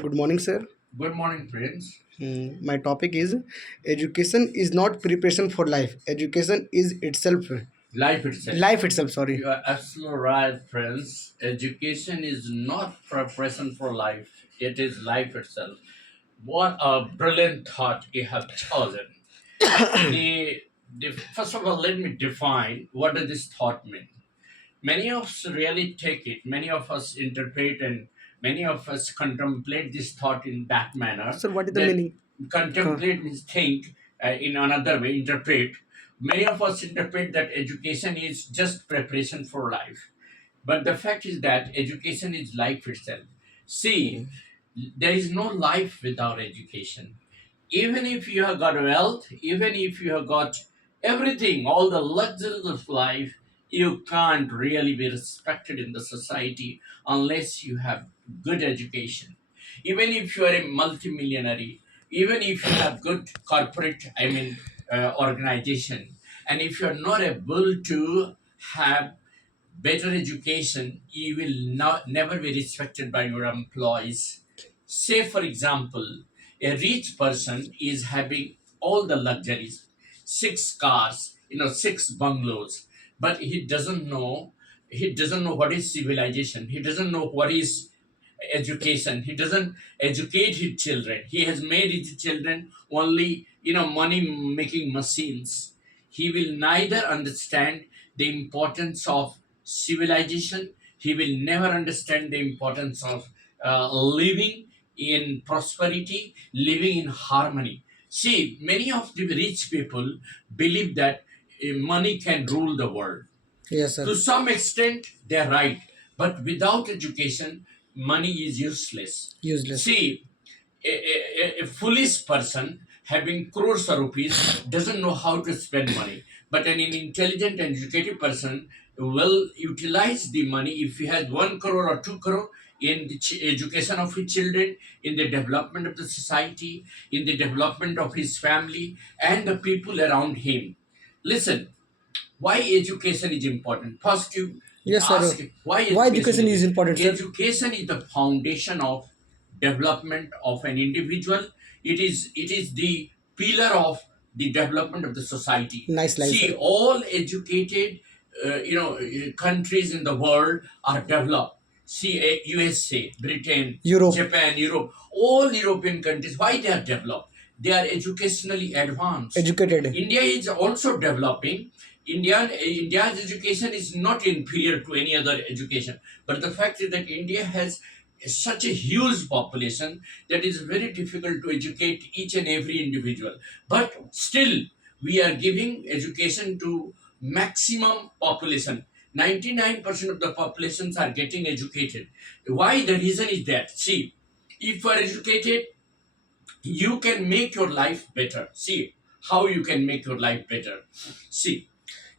Good morning, sir. Good morning, friends. My topic is education is not preparation for life. Education is itself Life itself. life itself. Sorry. You are absolutely right, friends. Education is not preparation for life, it is life itself. What a brilliant thought you have chosen. First of all, let me define what does this thought mean. Many of us really take it, many of us interpret, and many of us contemplate this thought in that manner. Sir, what is the That meaning? Huh. contemplate means think, in another way, interpret. Many of us interpret that education is just preparation for life. But the fact is that education is life itself. See, there is no life without education. Even if you have got wealth, even if you have got everything, all the luxuries of life, you can't really be respected in the society unless you have good education. Even if you are a multimillionaire, even if you have good corporate, organization, and if you are not able to have better education, you will not never be respected by your employees. Say, for example, a rich person is having all the luxuries, six cars, six bungalows, but he doesn't know what is civilization. He doesn't know what is education. He doesn't educate his children. He has made his children only money making machines. He will neither understand the importance of civilization. He will never understand the importance of living in prosperity, living in harmony. See, many of the rich people believe that money can rule the world. Yes, sir. To some extent, they're right. But without education, money is useless. Useless. See, a foolish person having crores of rupees doesn't know how to spend money. But an intelligent and educated person will utilize the money if he has 1 crore or 2 crore in the education of his children, in the development of the society, in the development of his family, and the people around him. Listen, why education is important. First, you Yes, sir. ask why Why education education is is important. important, sir? Education is the foundation of development of an individual. It is the pillar of the development of the society. Nice line, See, sir. all educated countries in the world are developed. See, USA, Britain, Europe. Japan, Europe, all European countries, why they are developed? They are educationally advanced. Educated. India is also developing. India's education is not inferior to any other education, but the fact is that India has such a huge population that is very difficult to educate each and every individual. But still, we are giving education to maximum population. 99% of the populations are getting educated. Why? The reason is that, see, if you are educated, you can make your life better. See how you can make your life better. See,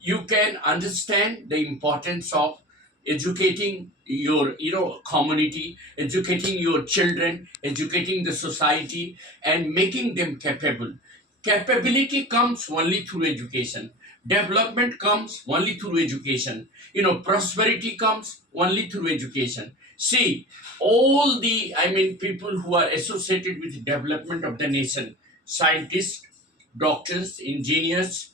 you can understand the importance of educating your community, educating your children, educating the society, and making them capable. Capability comes only through education. Development comes only through education. Prosperity comes only through education. See, all the people who are associated with development of the nation, scientists, doctors, engineers,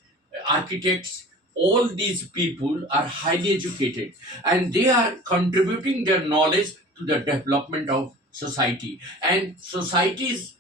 architects, all these people are highly educated, and they are contributing their knowledge to the development of society. And society is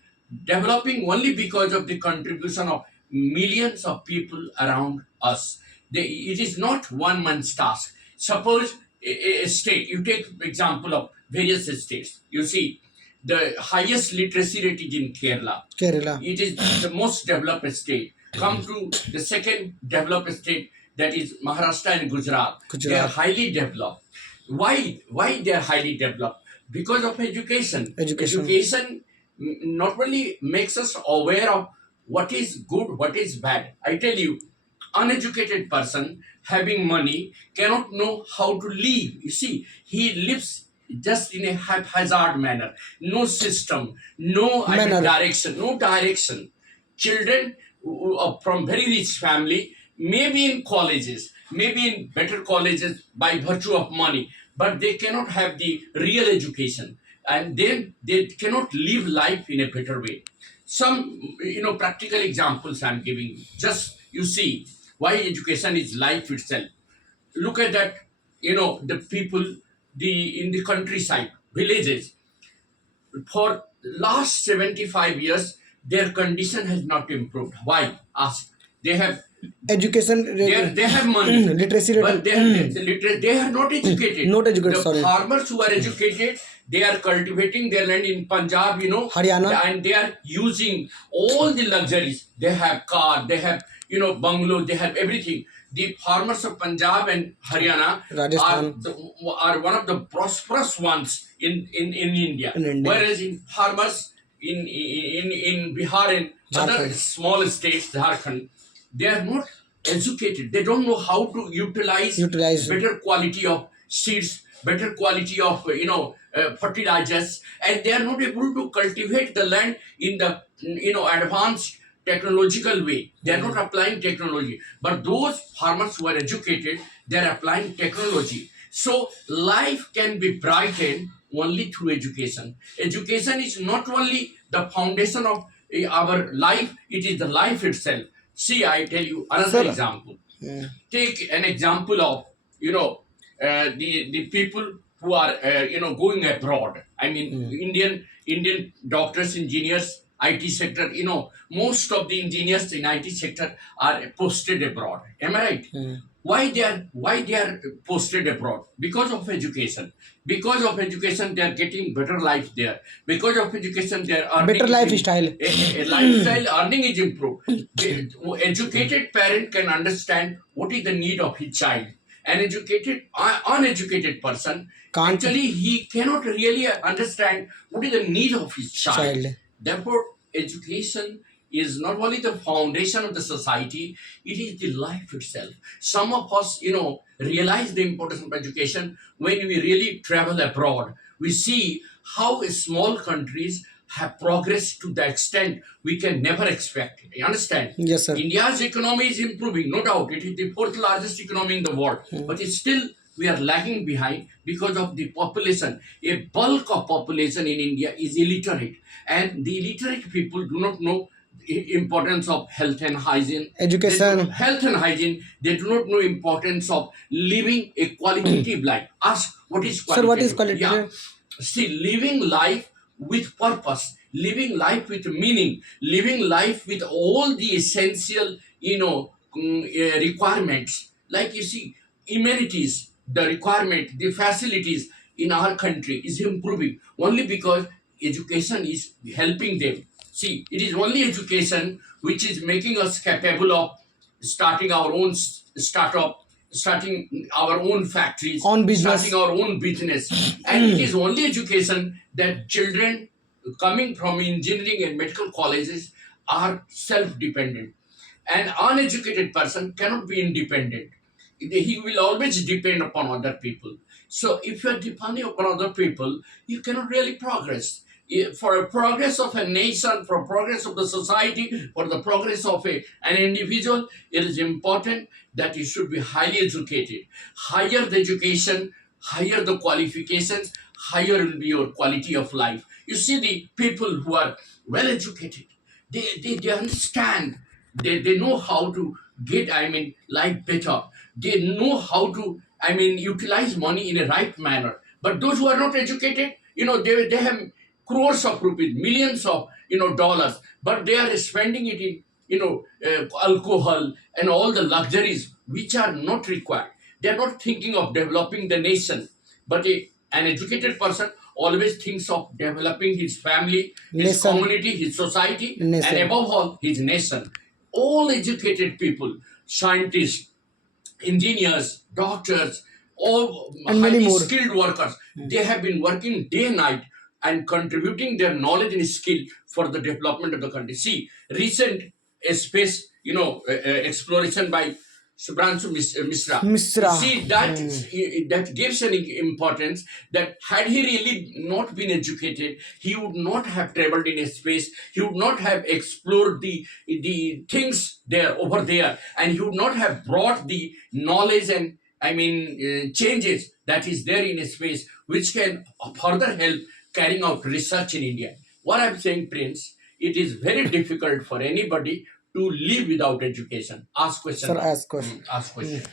developing only because of the contribution of millions of people around us. It is not one man's task. Suppose a state, you take example of various states. You see, the highest literacy rate is in Kerala. Kerala. It is the most developed state. Come to the second developed state, that is Maharashtra and Gujarat. They are Gujarat. highly developed. Why? Why they are highly developed? Because of education. Education. Education not only makes us aware of what is good, what is bad. I tell you, uneducated person having money cannot know how to live. You see, he lives just in a haphazard manner. No system, no Manner. direction, no direction. Children who are from very rich family, maybe in colleges, maybe in better colleges by virtue of money, but they cannot have the real education. and then they cannot live life in a better way. Some practical examples I'm giving you. Just you see why education is life itself. Look at that, the people, the in the countryside villages, for last 75 years their condition has not improved. Why? Ask. They have Education they have money, literacy but rate they are not educated. not educated, The sorry. farmers who are educated, they are cultivating their land in Punjab, Haryana. and they are using all the luxuries. They have car, they have bungalow, they have everything. The farmers of Punjab and Haryana Rajasthan. are one of the prosperous ones in India. In India. Whereas in farmers in Bihar and other Jharkhand. small states, Jharkhand, they are not educated. They don't know how to utilize better quality of seeds, better quality of fertilizers, and they are not able to cultivate the land in the advanced technological way. They are not applying technology. But those farmers who are educated, they are applying technology. So life can be brightened only through education. Education is not only the foundation of our life, it is the life itself. See, I tell you another Sir. example. Yeah. Take an example of the people who are going abroad. I mean, Indian doctors, engineers, IT sector. Most of the engineers in IT sector are posted abroad. Am I right? Why they are posted abroad? Because of education. Because of education, they are getting better life there. Because of education, their earning Better lifestyle. lifestyle earning is improved. The educated parent can understand what is the need of his child. An uneducated person, Can't. actually he cannot really understand what is the need of his child. Child. Therefore, education is not only the foundation of the society, it is the life itself. Some of us, realize the importance of education when we really travel abroad. We see how small countries have progressed to the extent we can never expect. You understand? Yes, sir. India's economy is improving, no doubt. It is the fourth largest economy in the world, but it's still we are lagging behind because of the population. A bulk of population in India is illiterate, and the illiterate people do not know importance of health and hygiene. Education. Health and hygiene. They do not know importance of living a qualitative life. Ask what is Sir, what is qualitative? Yeah. qualitative? See, living life with purpose, living life with meaning, living life with all the essential, requirements. Like you see, amenities, the requirement, the facilities in our country is improving only because education is helping them. See, it is only education which is making us capable of starting our own startup, starting our own factories, On business. starting our own business. And it is only education that children coming from engineering and medical colleges are self-dependent. An uneducated person cannot be independent. He will always depend upon other people. So if you are depending upon other people, you cannot really progress. For a progress of a nation, for progress of the society, for the progress of an individual, it is important that you should be highly educated. Higher the education, higher the qualifications, higher will be your quality of life. You see, the people who are well educated, they understand, they know how to get, I mean, life better. They know how to, I mean, utilize money in a right manner. But those who are not educated, they have crores of rupees, millions of dollars, but they are spending it in alcohol and all the luxuries which are not required. They are not thinking of developing the nation. But an educated person always thinks of developing his family, his Nation. community, his society, Nation. and above all, his nation. All educated people, scientists, engineers, doctors, all And many highly more. skilled workers, they have been working day and night and contributing their knowledge and skill for the development of the country. See, recent space, exploration by Mishra. Misra. See, that gives an importance that had he really not been educated, he would not have traveled in space. He would not have explored the things there over there, and he would not have brought the knowledge and, I mean, changes that is there in space, which can further help carrying out research in India. What I'm saying, Prince, it is very difficult for anybody to live without education. Ask question Sir, now. ask question. Ask question.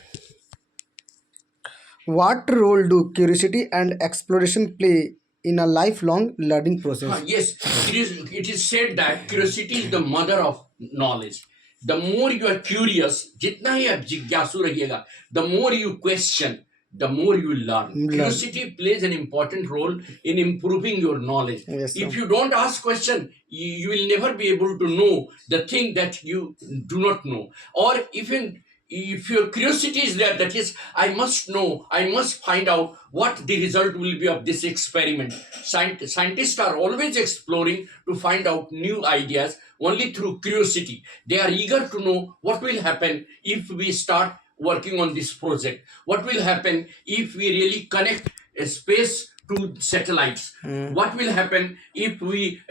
What role do curiosity and exploration play in a lifelong learning process? Yes, it is said that curiosity is the mother of knowledge. The more you are curious, जितना ही आप जिज्ञासु रहिएगा, the more you question, the more you learn. Learn. Curiosity plays an important role in improving your knowledge. Yes, sir. If you don't ask question, you will never be able to know the thing that you do not know. Or even if your curiosity is there, that is, I must know, I must find out what the result will be of this experiment. Scientists are always exploring to find out new ideas only through curiosity. They are eager to know what will happen if we start working on this project, what will happen if we really connect a space to satellites, what will happen if we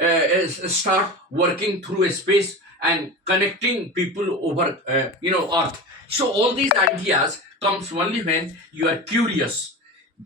start working through a space and connecting people over earth. So all these ideas comes only when you are curious.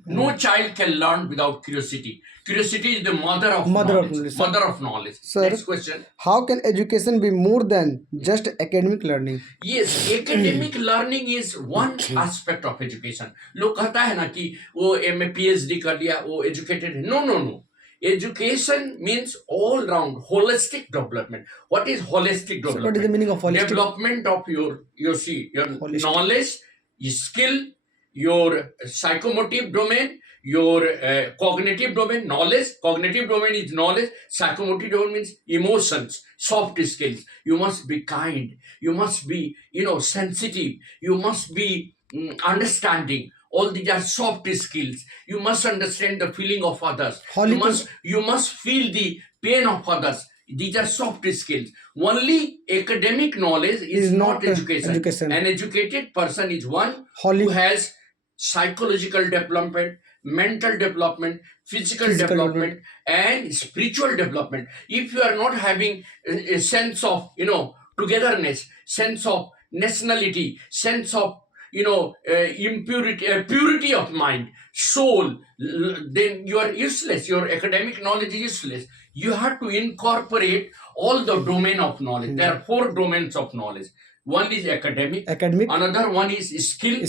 No child can learn without curiosity. Curiosity is the mother of Mother of knowledge. knowledge, sir. Mother of knowledge. Sir, Next question. how can education be more than just academic learning? Yes, academic learning is one aspect of education. लोग कहता है ना कि वो M PhD कर लिया वो educated है. No, no, no. Education means all round holistic development. What is holistic Sir, what is the development? meaning of holistic? Development of your Holistic. knowledge, your skill, your psychomotive domain, your cognitive domain. Knowledge, cognitive domain is knowledge. Psychomotive domain means emotions, soft skills. You must be kind. You must be sensitive. You must be understanding. All these are soft skills. You must understand the feeling of others. Holy You must feel the pain of others. These are soft skills. Only academic knowledge is not education. education. An educated person is one Holy who has psychological development, mental development, physical Physical development, and spiritual development. If you are not having a sense of togetherness, sense of nationality, sense of impurity, purity of mind, soul, then you are useless. Your academic knowledge is useless. You have to incorporate all the domain of knowledge. There are four domains of knowledge. One is academic. academic, Another one is skill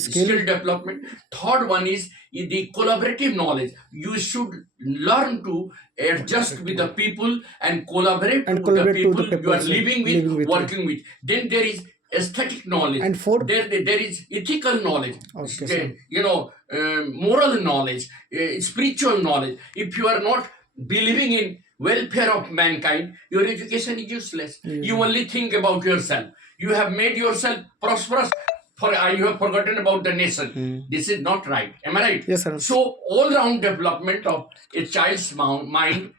development. Third one is the collaborative knowledge. You should learn to adjust with the people and collaborate And with collaborate the to people the you are people living with, living with. working with. Then there is aesthetic knowledge. And fourth? There is ethical knowledge. Okay, Moral knowledge, spiritual knowledge. If you are not believing in welfare of mankind, your education is useless. You only think about yourself. You have made yourself prosperous. You have forgotten about the nation. This is not right. Am I right? Yes, sir. So all-round development of a child's mind,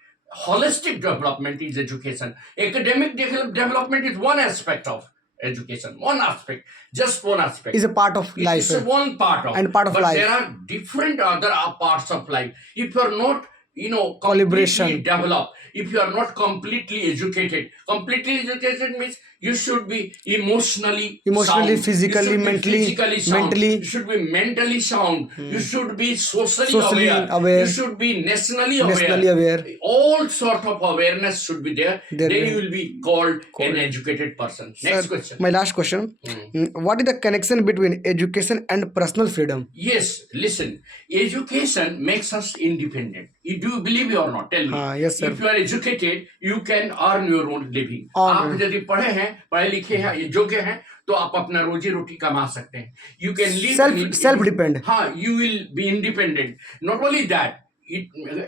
holistic development is education. Academic development is one aspect of education. One aspect, just one aspect. Is a part of life. It's one part of, And part of but life. there are different other parts of life. If you are not, Calibration. completely developed, if you are not completely educated means you should be emotionally sound. physically, You should be mentally, physically sound. mentally. You should be mentally sound. You should be socially, Socially aware. You should be nationally Nationally aware. All sort of awareness should be there. There Then will- you will be called an educated person. Next Sir, question. my last question. What is the connection between education and personal freedom? Yes, listen. Education makes us independent. Do you believe it or not? Tell me. Yes, sir. If you are educated, you can earn your own living. Earn. आप यदि पढ़े हैं, पढ़े लिखे हैं, ये योग्य हैं, तो आप अपना रोजी रोटी कमा सकते हैं. You can live Self depend. हाँ, you will be independent. Not only that,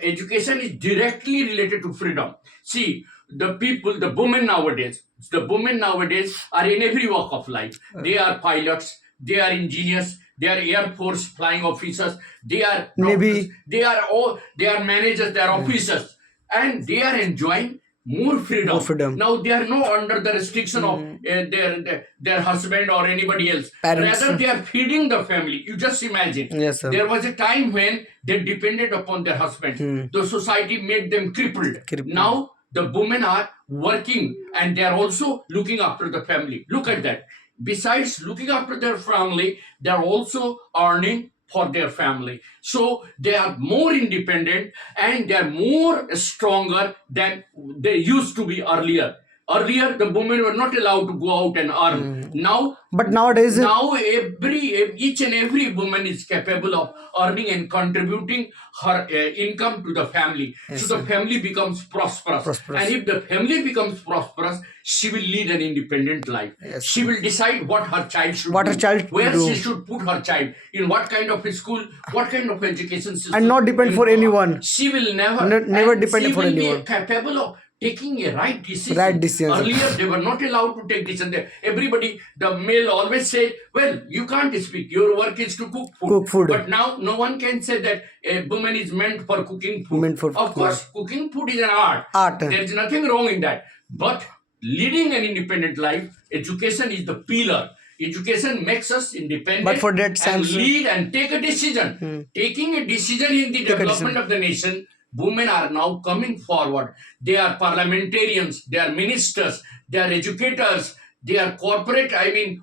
education is directly related to freedom. See, the women nowadays are in every walk of life. They are pilots, they are engineers, they are air force flying officers, they are Navy. they are managers, they are officers, and they are enjoying more freedom. More freedom. Now they are not under the restriction of their husband or anybody else. Parents. Rather, they are feeding the family. You just imagine. Yes, sir. There was a time when they depended upon their husband. The society made them crippled. Now the women are working and they are also looking after the family. Look at that. Besides looking after their family, they are also earning for their family. So they are more independent and they are more stronger than they used to be earlier. Earlier, the women were not allowed to go out and earn. Now, But nowadays, now each and every woman is capable of earning and contributing her income to the family. yes, So the sir. family becomes prosperous. Prosperous. And if the family becomes prosperous, she will lead an independent life. Yes, She sir. will decide what her child should What do, her child where do. she should put her child, in what kind of a school, what kind of education system. And not depend for anyone. She will never, Never and depend she for will be anyone. capable of taking a right decision. Right decision. Earlier, they were not allowed to take decision. Everybody, the male always said, well, you can't speak. Your work is to cook food. Cook food. But now, no one can say that a woman is meant for cooking food. Meant for Of cooking. course, cooking food is an art. Art. There is nothing wrong in that. But leading an independent life, education is the pillar. Education makes us independent. But for that, and Samson- lead and take a decision. Taking a decision in the development of the nation, women are now coming forward. They are parliamentarians, they are ministers, they are educators, they are corporate,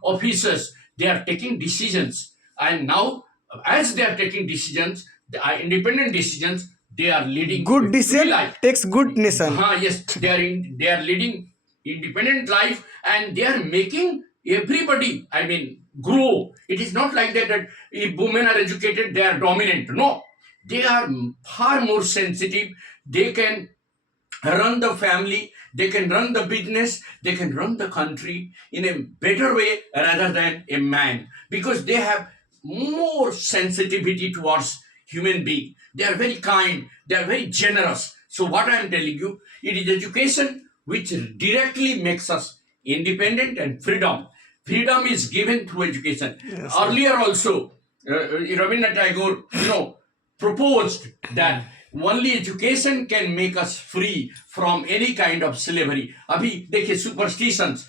officers. They are taking decisions. And now, as they are taking decisions, independent decisions, they are leading a Good free decision life. takes good nation. Yes, they are leading independent life and they are making everybody, grow. It is not like that if women are educated, they are dominant. No, they are far more sensitive. They can run the family, they can run the business, they can run the country in a better way rather than a man, because they have more sensitivity towards human being. They are very kind, they are very generous. So what I am telling you, it is education which directly makes us independent and freedom. Freedom is given through education. Yes, Earlier also, Rabindranath Tagore, proposed that only education can make us free from any kind of slavery. अभी देखिए superstitions,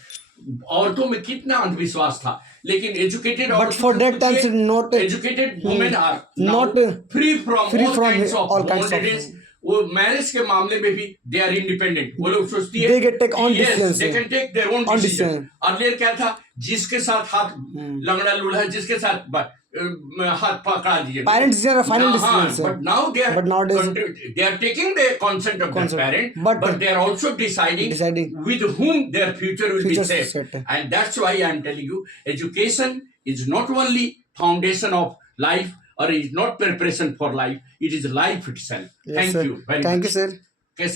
औरतों में कितना अंधविश्वास था, लेकिन educated But for that times not educated women are now not free from all kinds of all kinds of bondages. वो marriage के मामले में भी दे आर इंडिपेंडेंट. वो लोग सोचती है They can take own yes, decisions. they can take their own Own decision. decision. Earlier क्या था, जिसके साथ हाथ लंगड़ा लूल्हा है, जिसके साथ हाथ पकड़ा दीजिए. Parents are final decisions. But now they are But nowadays- they are taking the consent of Consent. their parent, But- but they are also deciding with whom their future will Future be set. set. And that's why I am telling you, education is not only foundation of life or is not preparation for life, it is life itself. Yes, Thank sir. you very Thank much. you, sir.